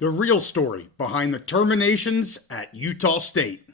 The real story behind the terminations at Utah State.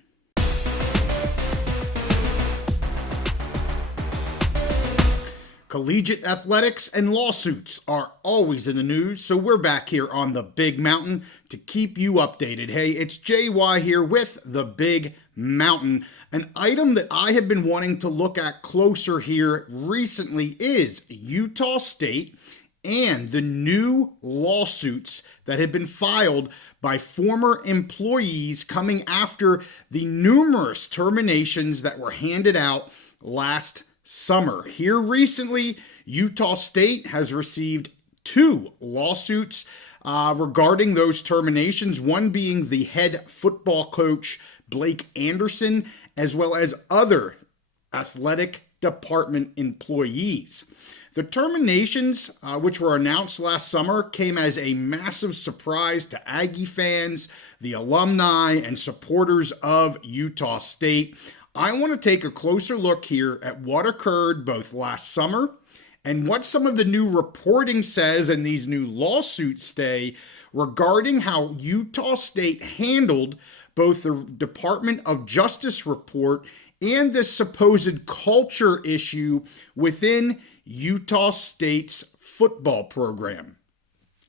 Collegiate athletics and lawsuits are always in the news, so we're back here on the Big Mountain to keep you updated. Hey, it's JY here with the Big Mountain. An item that I have been wanting to look at closer here recently is Utah State and the new lawsuits that have been filed by former employees coming after the numerous terminations that were handed out last summer. Here recently, Utah State has received 2 lawsuits regarding those terminations, one being the head football coach, Blake Anerson, as well as other athletic department employees. The terminations, which were announced last summer, came as a massive surprise to Aggie fans, the alumni, and supporters of Utah State. I want to take a closer look here at what occurred both last summer and what some of the new reporting says and these new lawsuits say regarding how Utah State handled both the Department of Justice report and this supposed culture issue within Utah State's football program.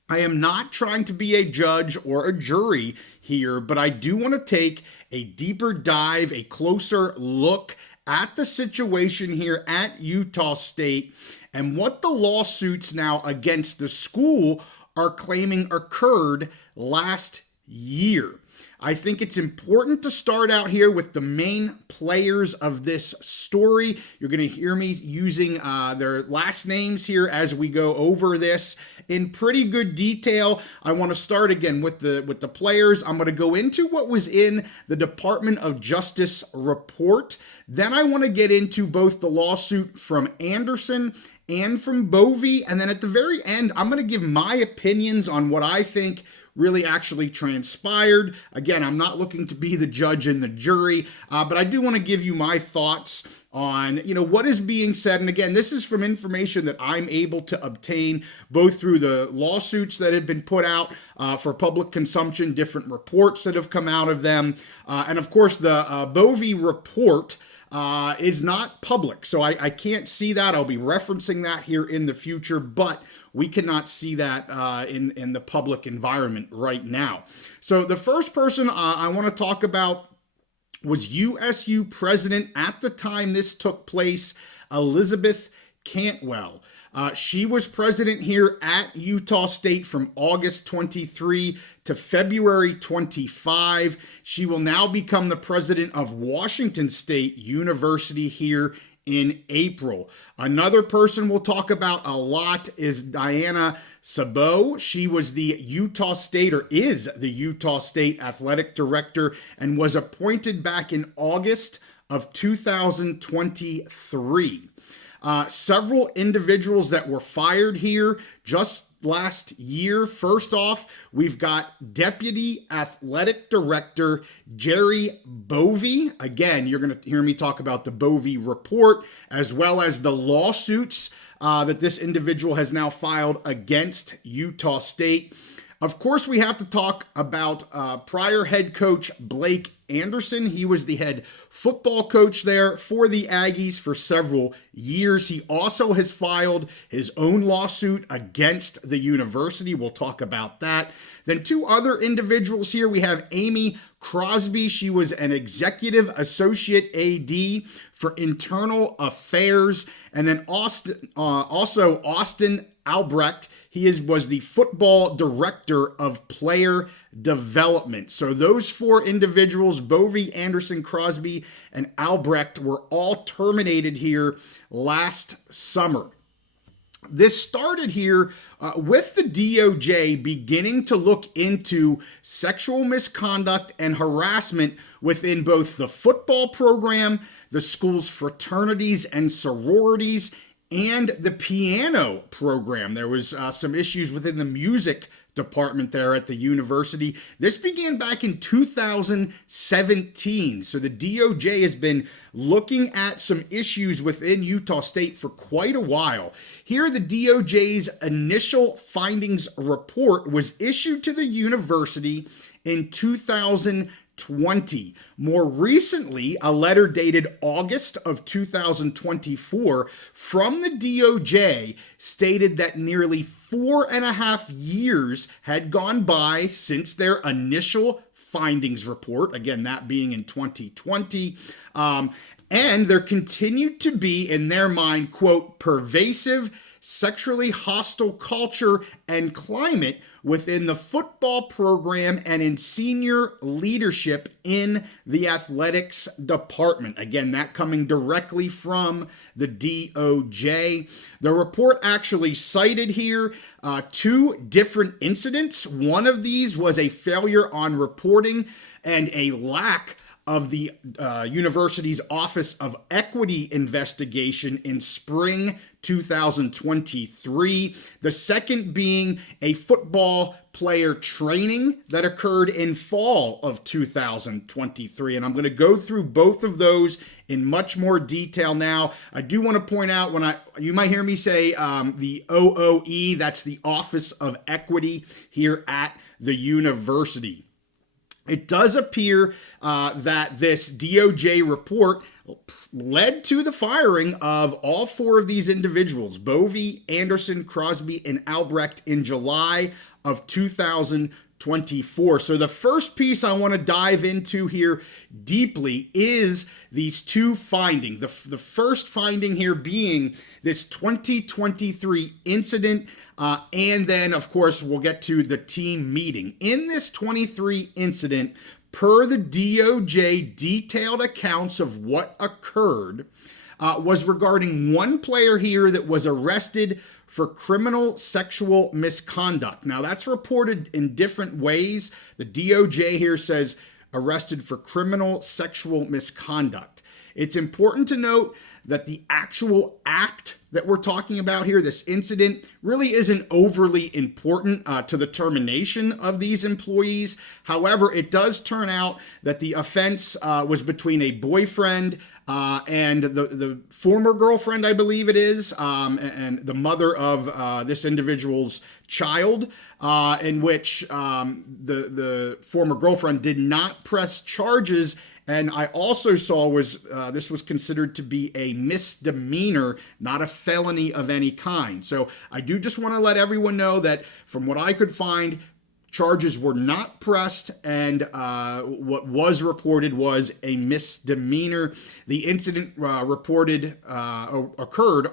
I am not trying to be a judge or a jury here, but I do want to take a deeper dive, a closer look at the situation here at Utah State and what the lawsuits now against the school are claiming occurred last year. I think it's important to start out here with the main players of this story. You're going to hear me using their last names here as we go over this in pretty good detail. I want to start again with the players. I'm going to go into what was in the Department of Justice report. Then I want to get into both the lawsuit from Anerson and from Bovee. And then at the very end, I'm going to give my opinions on what I think really actually transpired. Again, I'm not looking to be the judge and the jury, but I do want to give you my thoughts on, what is being said. And again, this is from information that I'm able to obtain both through the lawsuits that have been put out for public consumption, different reports that have come out of them. And of course, the Bovee report is not public, so I can't see that. I'll be referencing that here in the future, but we cannot see that in the public environment right now. So the first person I want to talk about was USU president at the time this took place, Elizabeth Cantwell. She was president here at Utah State from August 23 to February 25. She will now become the president of Washington State University here in April. Another person we'll talk about a lot is Diana Sabo. She was the Utah State, or is the Utah State athletic director, and was appointed back in August of 2023. Several individuals that were fired here just last year. First off, we've got Deputy Athletic Director Jerry Bovee. Again, you're going to hear me talk about the Bovee report as well as the lawsuits that this individual has now filed against Utah State. Of course, we have to talk about prior head coach Blake Anerson. He was the head football coach there for the Aggies for several years. He also has filed his own lawsuit against the university. We'll talk about that. Then 2 other individuals here. We have Amy Crosby. She was an executive associate AD for internal affairs. And then Austin Albrecht. He was the football director of player development. So those 4 individuals, Bovee, Anerson, Crosby, and Albrecht, were all terminated here last summer. This started here with the DOJ beginning to look into sexual misconduct and harassment within both the football program, the school's fraternities and sororities, and the piano program. There was some issues within the music department there at the university. This began back in 2017. So the DOJ has been looking at some issues within Utah State for quite a while. Here, the DOJ's initial findings report was issued to the university in 2020. More recently, a letter dated August of 2024 from the DOJ stated that nearly 4.5 years had gone by since their initial findings report, again, that being in 2020, and there continued to be, in their mind, quote, pervasive sexually hostile culture and climate within the football program and in senior leadership in the athletics department. Again, that coming directly from the DOJ. The report actually cited here 2 different incidents. One of these was a failure on reporting and a lack of the university's Office of Equity investigation in spring 2023. The second being a football player training that occurred in fall of 2023. And I'm going to go through both of those in much more detail now. I do want to point out you might hear me say the OOE, that's the Office of Equity here at the university. It does appear that this DOJ report led to the firing of all 4 of these individuals, Bovee, Anerson, Crosby, and Albrecht, in July of 2024. So the first piece I want to dive into here deeply is these 2 findings. The first finding here being this 2023 incident, and then, of course, we'll get to the team meeting. In this 23 incident, per the DOJ detailed accounts of what occurred, was regarding one player here that was arrested for criminal sexual misconduct. Now, that's reported in different ways. The DOJ here says arrested for criminal sexual misconduct. It's important to note that the actual act that we're talking about here, this incident, really isn't overly important to the termination of these employees. However, it does turn out that the offense was between a boyfriend and the former girlfriend, I believe it is, and the mother of this individual's child, in which the former girlfriend did not press charges. And I also saw this was considered to be a misdemeanor, not a felony of any kind. So I do just want to let everyone know that from what I could find, charges were not pressed, and what was reported was a misdemeanor. The incident occurred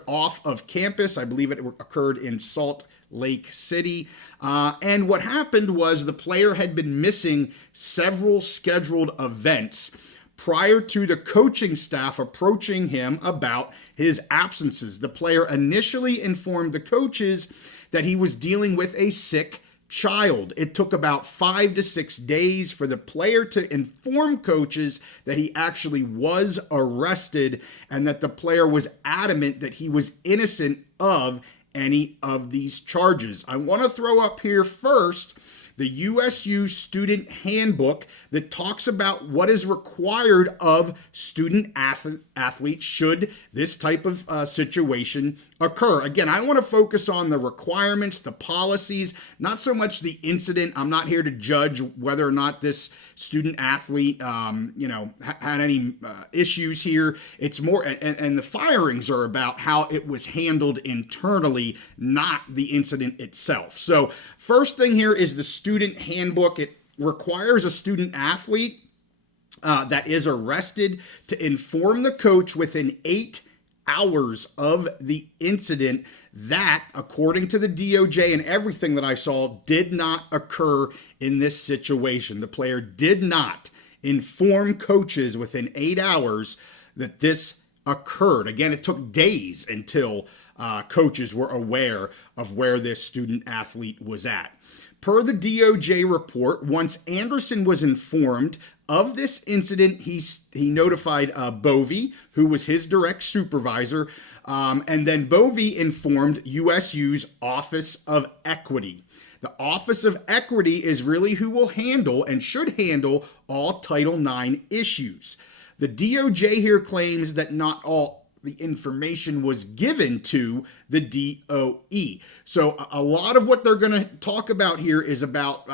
off of campus. I believe it occurred in Salt Lake City. And what happened was the player had been missing several scheduled events prior to the coaching staff approaching him about his absences. The player initially informed the coaches that he was dealing with a sick child. It took about 5 to 6 days for the player to inform coaches that he actually was arrested and that the player was adamant that he was innocent of any of these charges. I want to throw up here first the USU student handbook that talks about what is required of student athletes should this type of situation occur. Again, I want to focus on the requirements, the policies, not so much the incident. I'm not here to judge whether or not this student athlete, had any issues here. It's more, and the firings are about how it was handled internally, not the incident itself. So first thing here is the student handbook. It requires a student athlete that is arrested to inform the coach within 8 hours of the incident. That, according to the DOJ and everything that I saw, did not occur in this situation. The player did not inform coaches within 8 hours that this occurred. Again, it took days until coaches were aware of where this student athlete was at. Per the DOJ report, once Anderson was informed of this incident, he notified Bovee, who was his direct supervisor, And then Bovee informed USU's Office of Equity. The Office of Equity is really who will handle and should handle all Title IX issues. The DOJ here claims that not all the information was given to the DOE. So a lot of what they're going to talk about here is about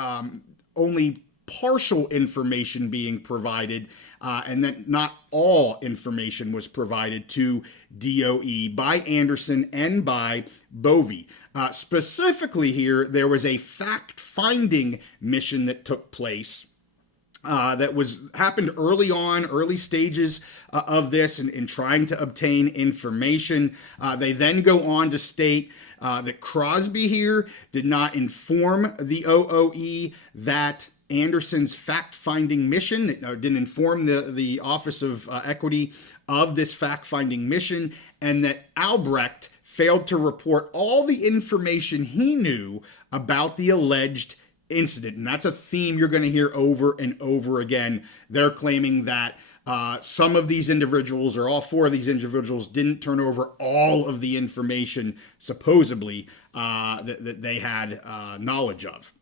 only partial information being provided, and that not all information was provided to DOE by Anerson and by Bovee. Specifically here, there was a fact-finding mission that took place that happened early stages of this in trying to obtain information. They then go on to state that Crosby here did not inform the OOE that Anderson's fact-finding mission, didn't inform the Office of Equity of this fact-finding mission, and that Albrecht failed to report all the information he knew about the alleged incident. And that's a theme you're going to hear over and over again. They're claiming that some of these individuals, or all four of these individuals, didn't turn over all of the information supposedly that they had knowledge of.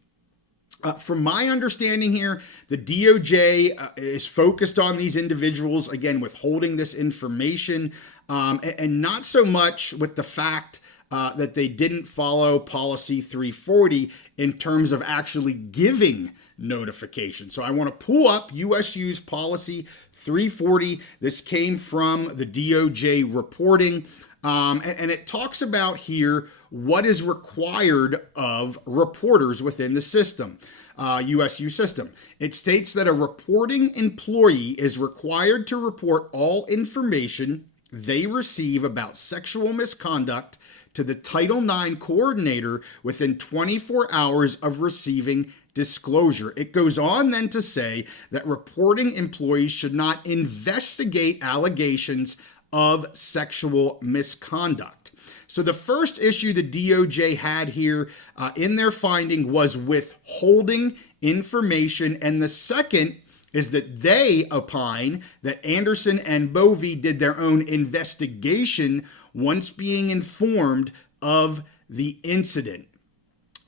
From my understanding here, the DOJ is focused on these individuals, again, withholding this information, and not so much with the fact that they didn't follow Policy 340 in terms of actually giving notification. So I want to pull up USU's Policy 340. This came from the DOJ reporting, and it talks about here what is required of reporters within the system, USU system. It states that a reporting employee is required to report all information they receive about sexual misconduct to the Title IX coordinator within 24 hours of receiving disclosure. It goes on then to say that reporting employees should not investigate allegations of sexual misconduct. So the first issue the DOJ had here in their finding was withholding information, and the second is that they opine that Anerson and Bovee did their own investigation once being informed of the incident.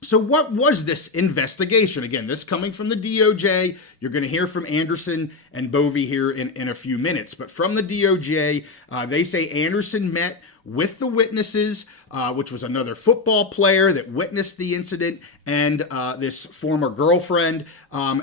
So what was this investigation? Again, this coming from the DOJ. You're going to hear from Anerson and Bovee here in a few minutes. But from the DOJ, they say Anerson met with the witnesses, which was another football player that witnessed the incident, and this former girlfriend.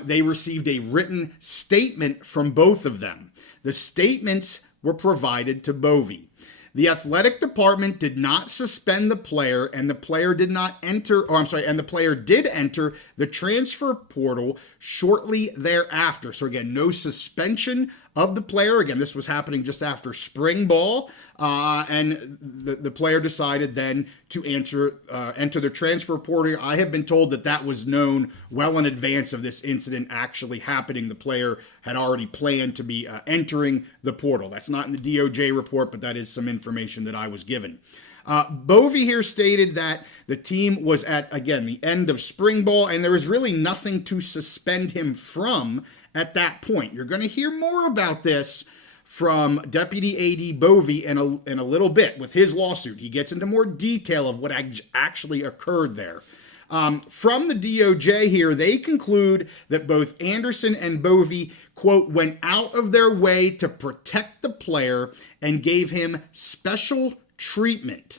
They received a written statement from both of them. The statements were provided to Bovee. The athletic department did not suspend the player, and the player did not enter, and the player did enter the transfer portal shortly thereafter. So again, no suspension of the player. Again, this was happening just after spring ball, and the player decided then to enter the transfer portal. I have been told that was known well in advance of this incident actually happening. The player had already planned to be entering the portal. That's not in the DOJ report, but that is some information that I was given. Bovee here stated that the team was at, again, the end of spring ball, and there was really nothing to suspend him from at that point. You're going to hear more about this from Deputy AD Bovee in a little bit with his lawsuit. He gets into more detail of what actually occurred there. From the DOJ here, they conclude that both Anerson and Bovee, quote, went out of their way to protect the player and gave him special treatment.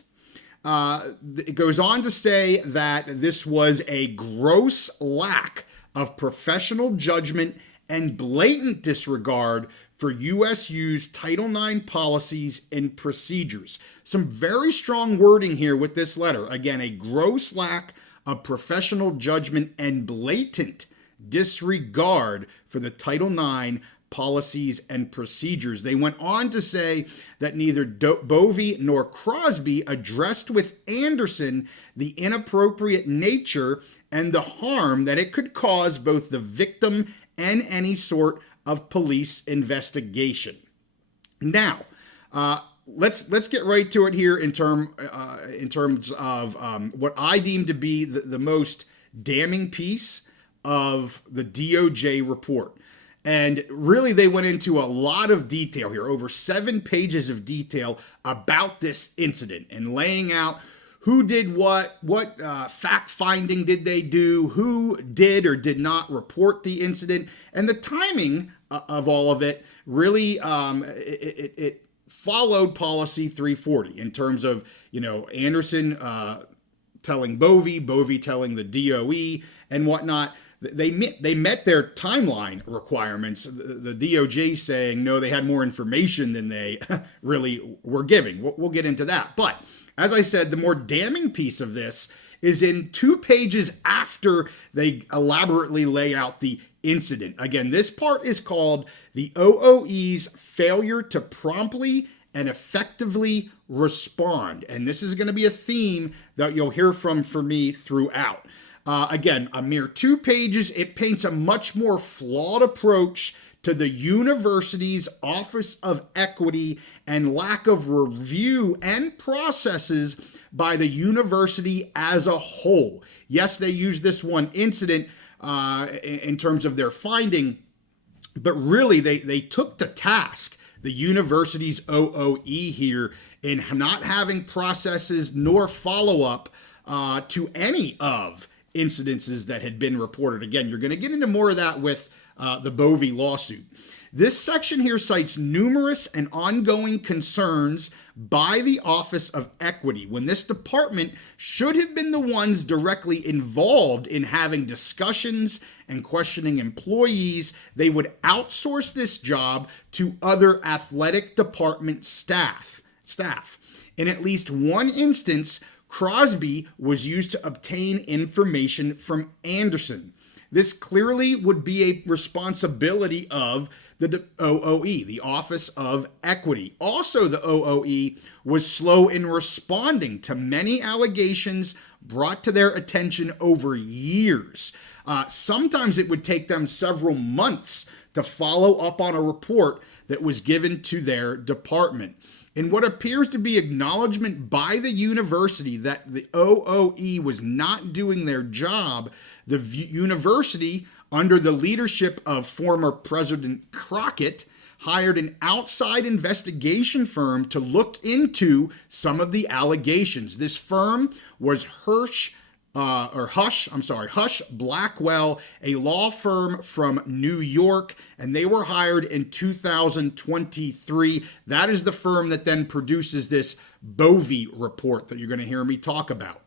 It goes on to say that this was a gross lack of professional judgment and blatant disregard for USU's Title IX policies and procedures. Some very strong wording here with this letter. Again, a gross lack of professional judgment and blatant disregard for the Title IX policies and procedures. They went on to say that neither Bovee nor Crosby addressed with Anerson the inappropriate nature and the harm that it could cause both the victim and any sort of police investigation. Now, let's get right to it here in terms of what I deem to be the most damning piece of the DOJ report. And really, they went into a lot of detail here, over 7 pages of detail about this incident and laying out who did what fact finding did they do, who did or did not report the incident, and the timing of all of it really it followed policy 340 in terms of, Anerson telling Bovee telling the DOE and whatnot. They met their timeline requirements. The DOJ saying no, they had more information than they really were giving. We'll get into that. But as I said, the more damning piece of this is in 2 pages after they elaborately lay out the incident. Again, this part is called the OOE's failure to promptly and effectively respond. And this is going to be a theme that you'll hear from me throughout. Again, a mere 2 pages, it paints a much more flawed approach to the university's Office of Equity and lack of review and processes by the university as a whole. Yes, they used this one incident in terms of their finding, but really they took to task the university's OOE here in not having processes nor follow-up to any of incidences that had been reported. Again, you're going to get into more of that with the Bovee lawsuit. This section here cites numerous and ongoing concerns by the Office of Equity when this department should have been the ones directly involved in having discussions and questioning employees. They would outsource this job to other athletic department staff. In at least one instance, Crosby was used to obtain information from Anerson. This clearly would be a responsibility of the OOE, the Office of Equity. Also, the OOE was slow in responding to many allegations brought to their attention over years. Sometimes it would take them several months to follow up on a report that was given to their department. In what appears to be acknowledgement by the university that the OOE was not doing their job, the university, under the leadership of former President Crockett, hired an outside investigation firm to look into some of the allegations. This firm was Hush Blackwell, a law firm from New York, and they were hired in 2023. That is the firm that then produces this Bovee report that you're going to hear me talk about.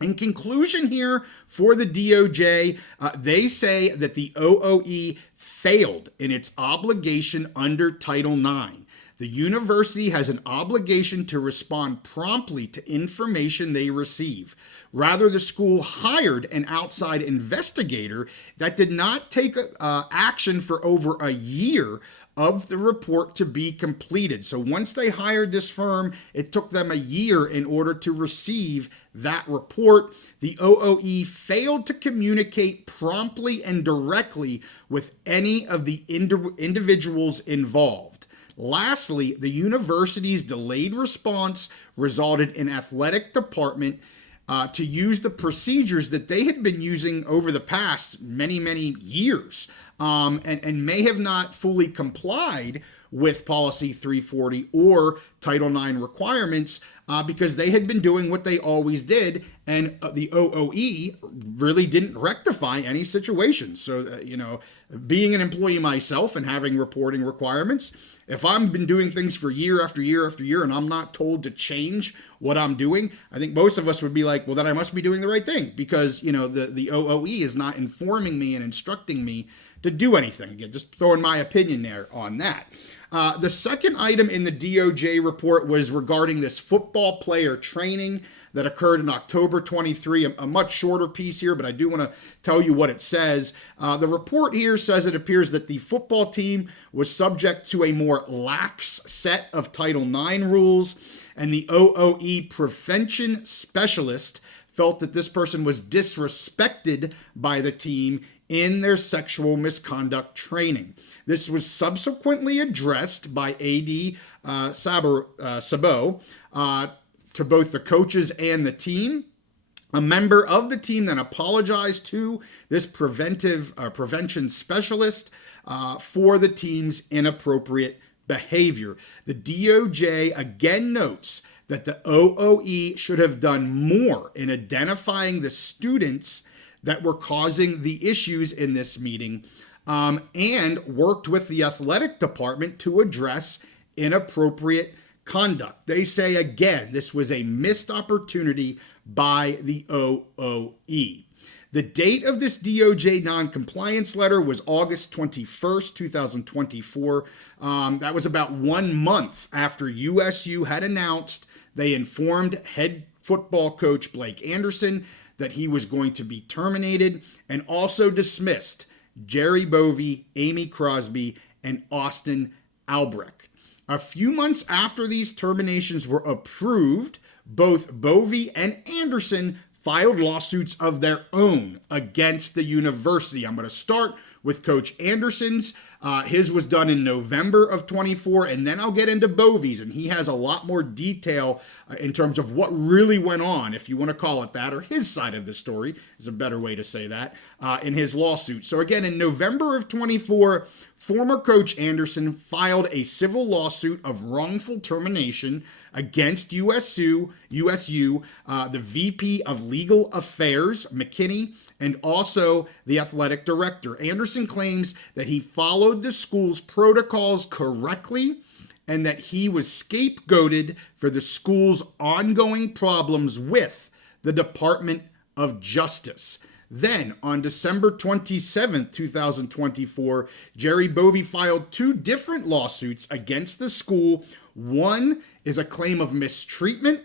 In conclusion here for the DOJ, they say that the OOE failed in its obligation under Title IX. The university has an obligation to respond promptly to information they receive. Rather, the school hired an outside investigator that did not take action for over a year of the report to be completed. So once they hired this firm, it took them a year in order to receive that report. The OOE failed to communicate promptly and directly with any of the individuals involved. Lastly, the university's delayed response resulted in athletic department to use the procedures that they had been using over the past many years, and may have not fully complied with Policy 340 or Title IX requirements because they had been doing what they always did, and the OOE really didn't rectify any situations. So, being an employee myself and having reporting requirements, if I've been doing things for year after year after year and I'm not told to change what I'm doing, I think most of us would be like, well, then I must be doing the right thing because, the OOE is not informing me and instructing me to do anything. Again, just throwing my opinion there on that. The second item in the DOJ report was regarding this football player training that occurred in October 23, a much shorter piece here, but I do want to tell you what it says. The report here says it appears that the football team was subject to a more lax set of Title IX rules, and the OOE prevention specialist felt that this person was disrespected by the team in their sexual misconduct training. This was subsequently addressed by AD Sabo to both the coaches and the team. A member of the team then apologized to this prevention specialist for the team's inappropriate behavior. The DOJ again notes that the OOE should have done more in identifying the students that were causing the issues in this meeting, and worked with the athletic department to address inappropriate conduct. They say again, this was a missed opportunity by the OOE. The date of this DOJ non-compliance letter was August 21st, 2024. That was about 1 month after USU had announced they informed head football coach Blake Anerson that he was going to be terminated, and also dismissed Jerry Bovee, Amy Crosby, and Austin Albrecht. A few months after these terminations were approved, both Bovee and Anerson filed lawsuits of their own against the university. I'm going to start with Coach Anderson's. His was done in November of 24, and then I'll get into Bovee's, and he has a lot more detail in terms of what really went on, if you want to call it that, or his side of the story is a better way to say that, in his lawsuit. So again, in November of 24, former Coach Anerson filed a civil lawsuit of wrongful termination against USU, the VP of Legal Affairs, McKinney, and also the athletic director. Anerson claims that he followed the school's protocols correctly and that he was scapegoated for the school's ongoing problems with the Department of Justice. Then, on December 27, 2024, Jerry Bovee filed 2 different lawsuits against the school. One is a claim of mistreatment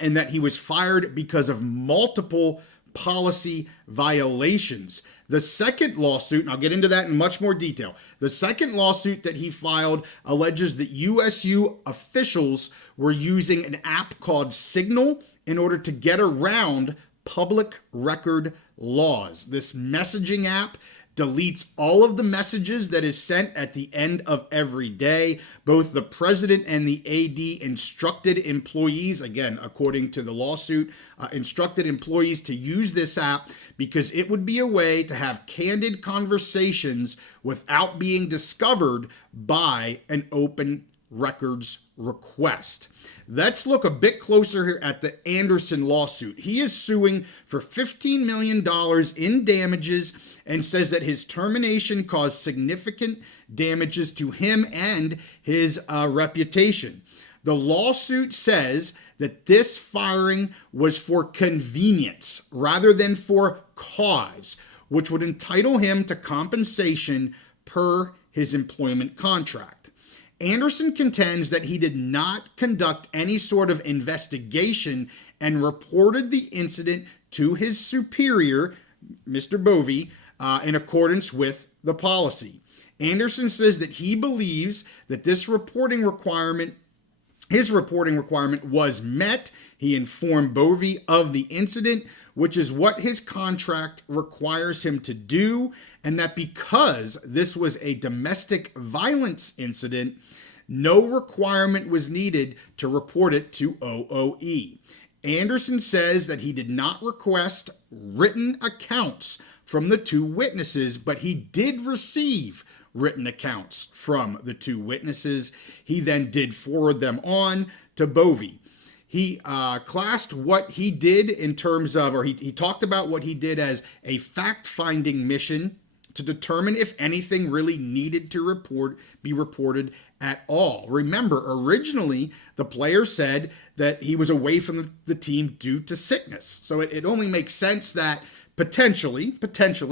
and that he was fired because of multiple policy violations. The second lawsuit, and I'll get into that in much more detail, the second lawsuit that he filed alleges that USU officials were using an app called Signal in order to get around public record laws. This messaging app deletes all of the messages that is sent at the end of every day. Both the president and the AD instructed employees, again, according to the lawsuit, instructed employees to use this app because it would be a way to have candid conversations without being discovered by an open records request. Let's look a bit closer here at the Anerson lawsuit. He is suing for $15 million in damages and says that his termination caused significant damages to him and his reputation. The lawsuit says that this firing was for convenience rather than for cause, which would entitle him to compensation per his employment contract. Anerson contends that he did not conduct any sort of investigation and reported the incident to his superior, Mr. Bovee, in accordance with the policy. Anerson says that he believes that his reporting requirement was met. He informed Bovee of the incident, which is what his contract requires him to do, and that because this was a domestic violence incident, no requirement was needed to report it to OOE. Anerson says that he did not request written accounts from the 2 witnesses, but he did receive written accounts from the 2 witnesses. He then did forward them on to Bovee. He classed what he did in terms of, or he talked about what he did as a fact-finding mission to determine if anything really needed to be reported at all. Remember, originally, the player said that he was away from the team due to sickness. So it only makes sense that potentially,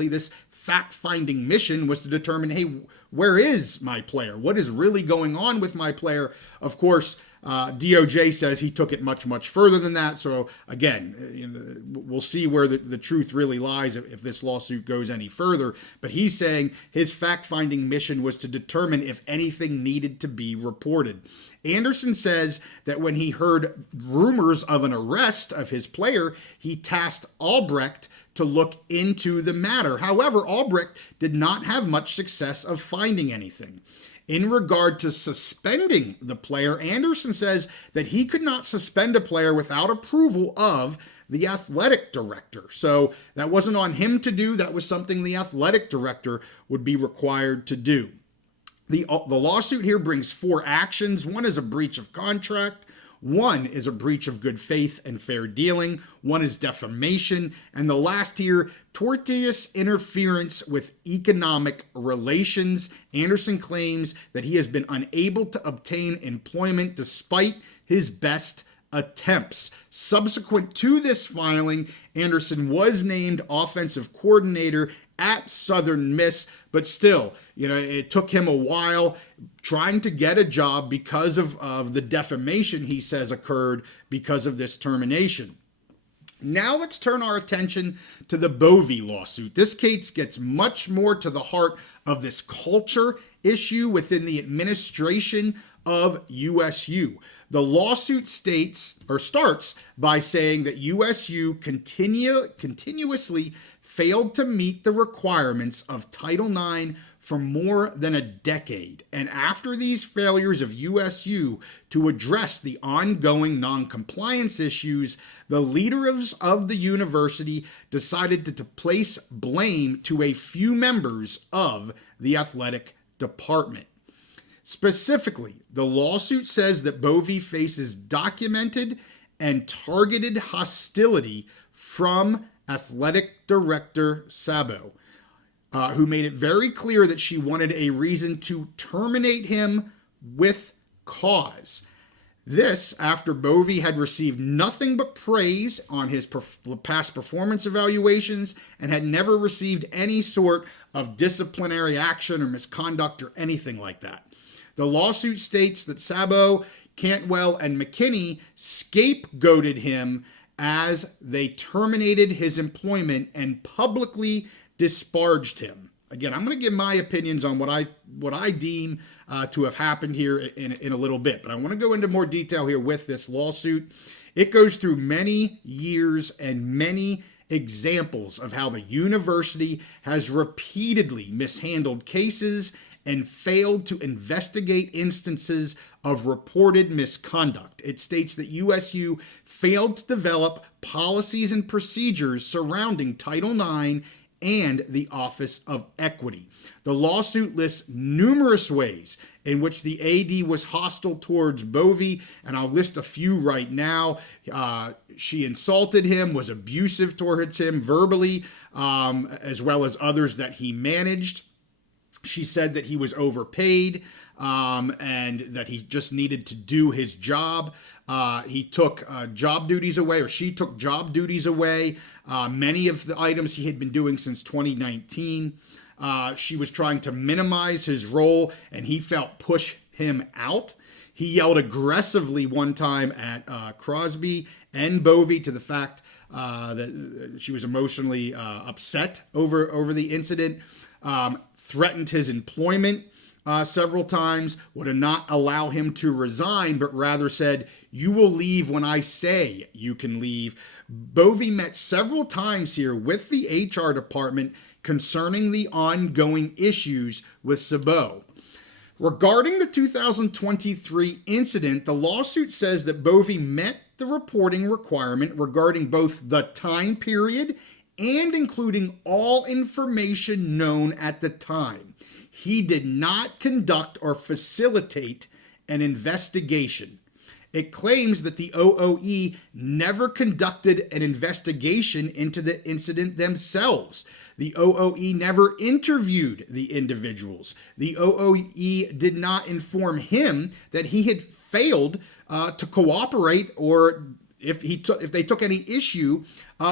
this fact-finding mission was to determine, hey, where is my player? What is really going on with my player? Of course, DOJ says he took it much, much further than that. So again, we'll see where the truth really lies if this lawsuit goes any further. But he's saying his fact-finding mission was to determine if anything needed to be reported. Anerson says that when he heard rumors of an arrest of his player, he tasked Albrecht to look into the matter. However, Albrecht did not have much success of finding anything. In regard to suspending the player, Anerson says that he could not suspend a player without approval of the athletic director. So that wasn't on him to do. That was something the athletic director would be required to do. The lawsuit here brings 4 actions. One is a breach of contract. One is a breach of good faith and fair dealing. One is defamation. And the last here, tortious interference with economic relations. Anerson claims that he has been unable to obtain employment despite his best attempts. Subsequent to this filing, Anerson was named offensive coordinator at Southern Miss, but still, it took him a while trying to get a job because of the defamation he says occurred because of this termination. Now let's turn our attention to the Bovee lawsuit. This case gets much more to the heart of this culture issue within the administration of USU. The lawsuit starts by saying that USU continuously failed to meet the requirements of Title IX for more than a decade. And after these failures of USU to address the ongoing non-compliance issues, the leaders of the university decided to place blame to a few members of the athletic department. Specifically, the lawsuit says that Bovee faces documented and targeted hostility from athletic director Sabo, who made it very clear that she wanted a reason to terminate him with cause. This after Bovee had received nothing but praise on his past performance evaluations and had never received any sort of disciplinary action or misconduct or anything like that. The lawsuit states that Sabo, Cantwell, and McKinney scapegoated him as they terminated his employment and publicly disparaged him. Again, I'm going to give my opinions on what I deem to have happened here in a little bit, but I want to go into more detail here with this lawsuit. It goes through many years and many examples of how the university has repeatedly mishandled cases and failed to investigate instances of reported misconduct. It states that USU failed to develop policies and procedures surrounding Title IX and the Office of Equity. The lawsuit lists numerous ways in which the AD was hostile towards Bovee, and I'll list a few right now. She insulted him, was abusive towards him verbally, as well as others that he managed. She said that he was overpaid and that he just needed to do his job. He took job duties away, or she took job duties away, many of the items he had been doing since 2019. She was trying to minimize his role, and he felt push him out. He yelled aggressively one time at Crosby and Bovee to the fact that she was emotionally upset over the incident. Threatened his employment several times, would not allow him to resign, but rather said, "You will leave when I say you can leave." Bovee met several times here with the HR department concerning the ongoing issues with Sabo. Regarding the 2023 incident, the lawsuit says that Bovee met the reporting requirement regarding both the time period and including all information known at the time. He did not conduct or facilitate an investigation. It claims that the OOE never conducted an investigation into the incident themselves. The OOE never interviewed the individuals. The OOE did not inform him that he had failed to cooperate, or if they took any issue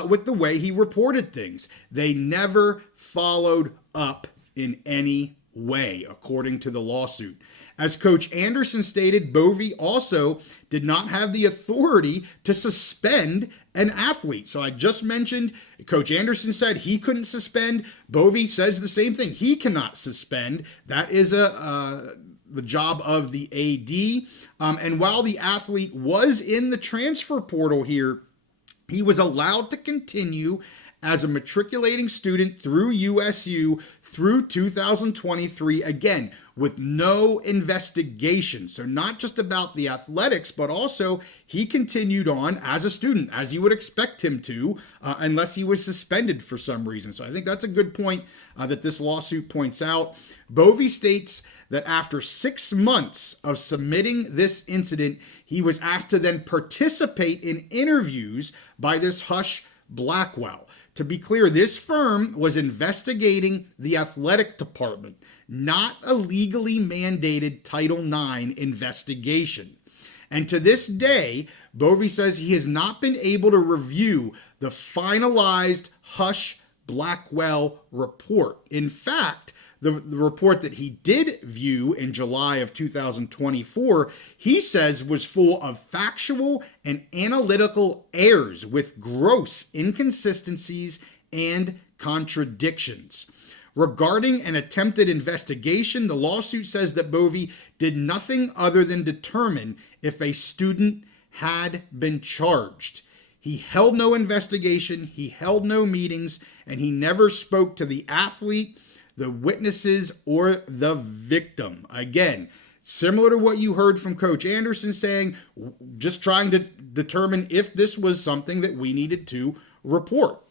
with the way he reported things. They never followed up in any way, according to the lawsuit. As Coach Anerson stated, Bovee also did not have the authority to suspend an athlete. So I just mentioned Coach Anerson said he couldn't suspend. Bovee says the same thing. He cannot suspend. That is the job of the AD. And while the athlete was in the transfer portal here, he was allowed to continue as a matriculating student through USU through 2023, again, with no investigation. So not just about the athletics, but also he continued on as a student, as you would expect him to, unless he was suspended for some reason. So I think that's a good point that this lawsuit points out. Bovee states that after 6 months of submitting this incident, he was asked to then participate in interviews by this Hush Blackwell. To be clear, this firm was investigating the athletic department, not a legally mandated Title IX investigation. And to this day, Bovee says he has not been able to review the finalized Hush Blackwell report. In fact, the report that he did view in July of 2024, he says was full of factual and analytical errors with gross inconsistencies and contradictions. Regarding an attempted investigation, the lawsuit says that Bovee did nothing other than determine if a student had been charged. He held no investigation, he held no meetings, and he never spoke to the athlete, the witnesses, or the victim. Again, similar to what you heard from Coach Anerson saying, just trying to determine if this was something that we needed to report.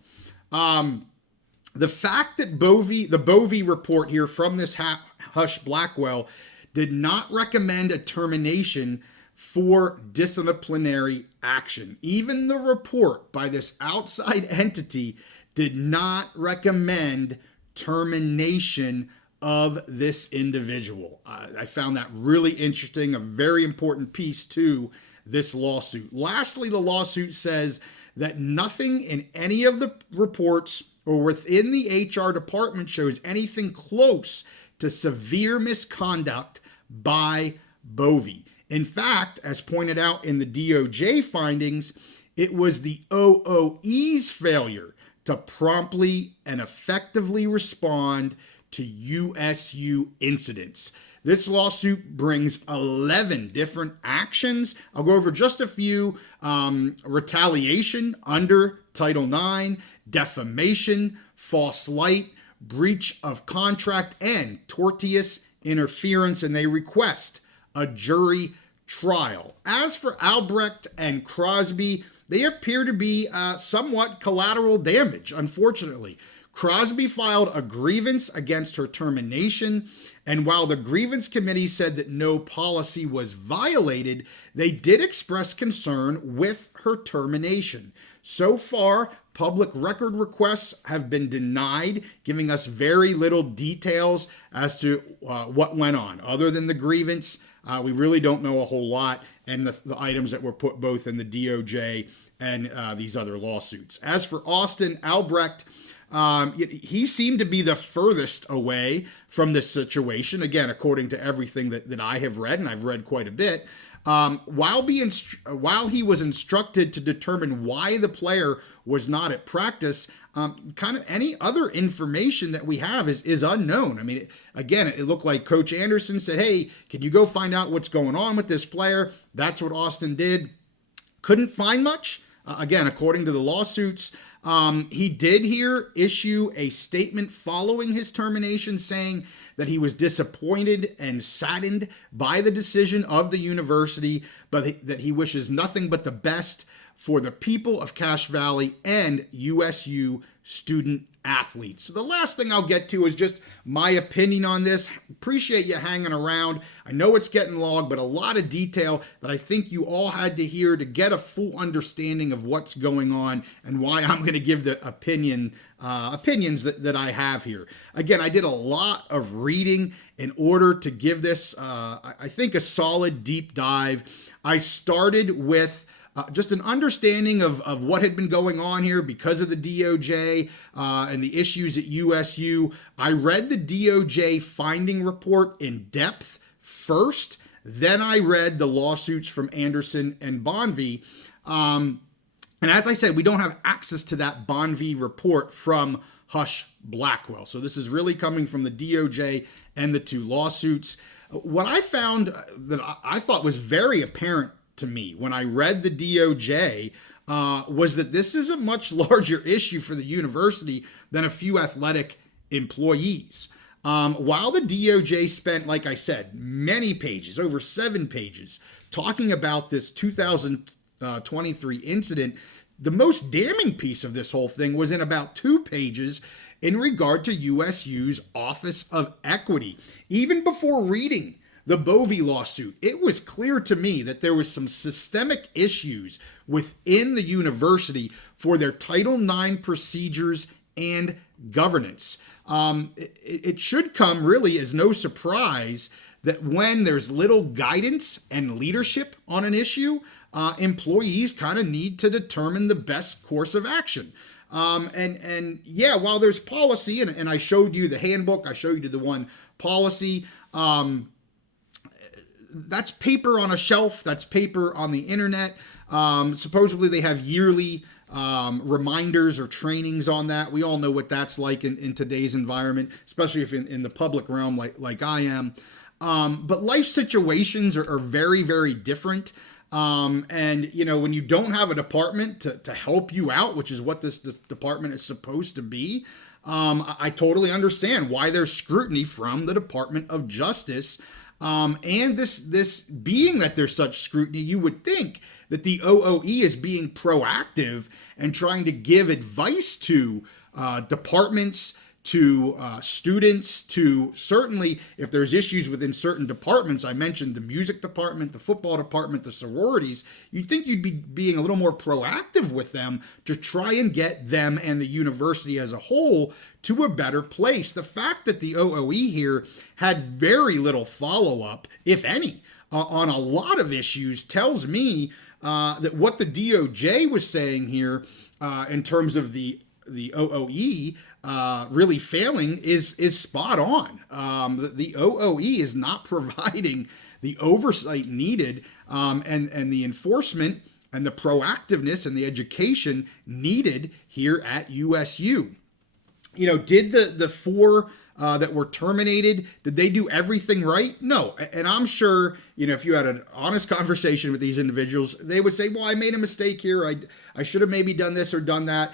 The fact that the Bovee report here from this Hush Blackwell did not recommend a termination for disciplinary action. Even the report by this outside entity did not recommend termination of this individual. I found that really interesting, a very important piece to this lawsuit. Lastly, the lawsuit says that nothing in any of the reports or within the HR department shows anything close to severe misconduct by Bovee. In fact, as pointed out in the DOJ findings, it was the OOE's failure to promptly and effectively respond to USU incidents. This lawsuit brings 11 different actions. I'll go over just a few. Retaliation under Title IX, defamation, false light, breach of contract, and tortious interference, and they request a jury trial. As for Albrecht and Crosby, they appear to be somewhat collateral damage, unfortunately. Crosby filed a grievance against her termination, and while the grievance committee said that no policy was violated, they did express concern with her termination. So far, public record requests have been denied, giving us very little details as to what went on. Other than the grievance, we really don't know a whole lot, and the items that were put both in the DOJ and these other lawsuits. As for Austin Albrecht, he seemed to be the furthest away from this situation, again, according to everything that I have read, and I've read quite a bit. While he was instructed to determine why the player was not at practice, kind of any other information that we have is unknown. I mean, it looked like Coach Anerson said, hey, can you go find out what's going on with this player? That's what Austin did. Couldn't find much. Again, according to the lawsuits, he did here issue a statement following his termination saying that he was disappointed and saddened by the decision of the university, but that he wishes nothing but the best for the people of Cache Valley and USU student athletes. So the last thing I'll get to is just my opinion on this. Appreciate you hanging around. I know it's getting long, but a lot of detail that I think you all had to hear to get a full understanding of what's going on and why I'm going to give the opinions that I have here. Again, I did a lot of reading in order to give this, I think, a solid deep dive. I started with just an understanding of what had been going on here because of the DOJ and the issues at USU. I read the DOJ finding report in depth first, then I read the lawsuits from Anerson and Bovee. And as I said, we don't have access to that Bovee report from Hush Blackwell. So this is really coming from the DOJ and the two lawsuits. What I found that I thought was very apparent to me when I read the DOJ was that this is a much larger issue for the university than a few athletic employees. While the DOJ spent, like I said, many pages, over 7 pages, talking about this 2023 incident, the most damning piece of this whole thing was in about 2 pages in regard to USU's Office of Equity. Even before reading the Bovee lawsuit, it was clear to me that there was some systemic issues within the university for their Title IX procedures and governance. It should come really as no surprise that when there's little guidance and leadership on an issue, employees kind of need to determine the best course of action. And yeah, while there's policy, and I showed you the handbook, I showed you the one policy, that's paper on a shelf, that's paper on the internet. Supposedly they have yearly reminders or trainings on that. We all know what that's like in today's environment, especially if in the public realm like I am. But life situations are very, very different. And, you know, when you don't have a department to help you out, which is what this department is supposed to be, I totally understand why there's scrutiny from the Department of Justice. And this being that there's such scrutiny, you would think that the OOE is being proactive and trying to give advice to departments, to students, to certainly if there's issues within certain departments. I mentioned the music department, the football department, the sororities. You'd think you'd be being a little more proactive with them to try and get them and the university as a whole to a better place. The fact that the OOE here had very little follow-up, if any, on a lot of issues tells me that what the DOJ was saying here in terms of the OOE really failing is spot on. The OOE is not providing the oversight needed and the enforcement and the proactiveness and the education needed here at USU. You know, did the 4 that were terminated, did they do everything right? No. And I'm sure, you know, if you had an honest conversation with these individuals, they would say, well, I made a mistake here. I should have maybe done this or done that.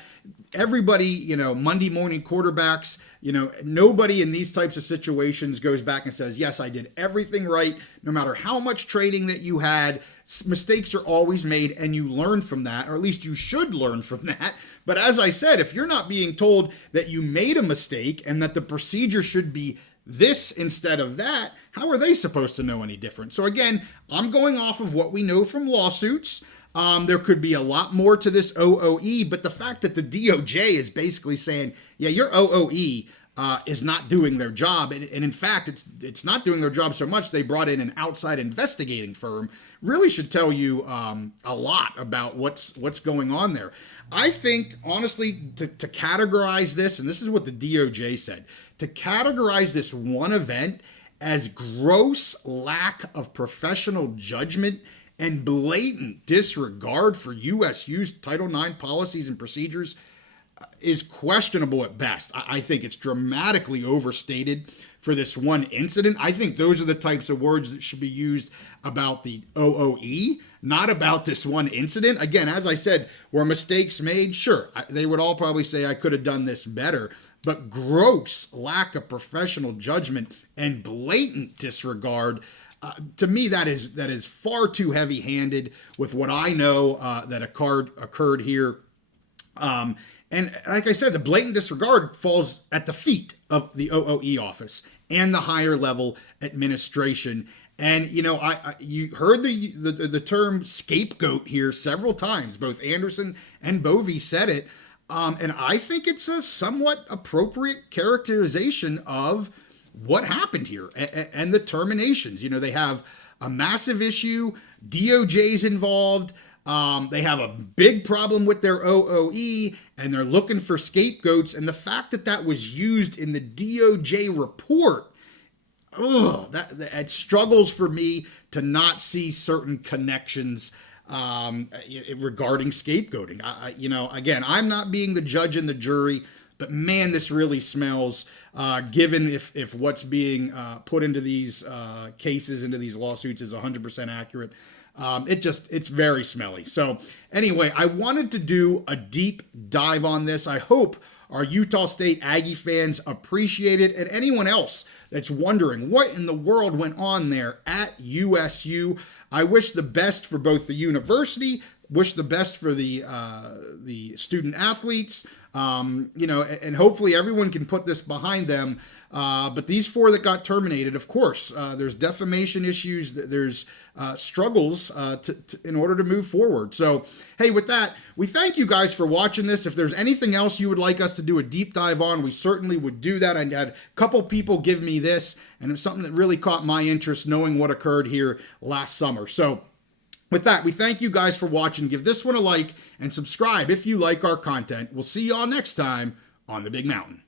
Everybody, you know, Monday morning quarterbacks, you know, nobody in these types of situations goes back and says, yes, I did everything right. No matter how much training that you had, mistakes are always made and you learn from that, or at least you should learn from that. But as I said, if you're not being told that you made a mistake and that the procedure should be this instead of that, how are they supposed to know any different? So again, I'm going off of what we know from lawsuits. There could be a lot more to this OOE, but the fact that the DOJ is basically saying, yeah, your OOE is not doing their job, and in fact, it's not doing their job so much they brought in an outside investigating firm, really should tell you a lot about what's going on there. I think, honestly, to categorize this, and this is what the DOJ said, to categorize this one event as gross lack of professional judgment and blatant disregard for USU's Title IX policies and procedures is questionable at best. I think it's dramatically overstated for this one incident. I think those are the types of words that should be used about the OOE, not about this one incident. Again, as I said, were mistakes made? Sure, they would all probably say I could have done this better, but gross lack of professional judgment and blatant disregard, to me, that is far too heavy-handed with what I know that occurred here. And like I said, the blatant disregard falls at the feet of the OOE office and the higher level administration. And, you know, you heard the term scapegoat here several times. Both Anerson and Bovee said it. And I think it's a somewhat appropriate characterization of what happened here and the terminations. You know, they have a massive issue. DOJ's involved. They have a big problem with their OOE, and they're looking for scapegoats. And the fact that that was used in the DOJ report, that struggles for me to not see certain connections regarding scapegoating. Again, I'm not being the judge and the jury, but man, this really smells, given if what's being put into these cases, into these lawsuits is 100% accurate. It's very smelly. So anyway, I wanted to do a deep dive on this. I hope our Utah State Aggie fans appreciate it, and anyone else that's wondering what in the world went on there at USU. I wish the best for both the university, wish the best for the student athletes, and hopefully everyone can put this behind them. But these 4 that got terminated, of course, there's defamation issues, there's struggles in order to move forward. So, hey, with that, we thank you guys for watching this. If there's anything else you would like us to do a deep dive on, we certainly would do that. I had a couple people give me this, and it was something that really caught my interest, knowing what occurred here last summer. So, with that, we thank you guys for watching. Give this one a like and subscribe if you like our content. We'll see you all next time on the Big Mountain.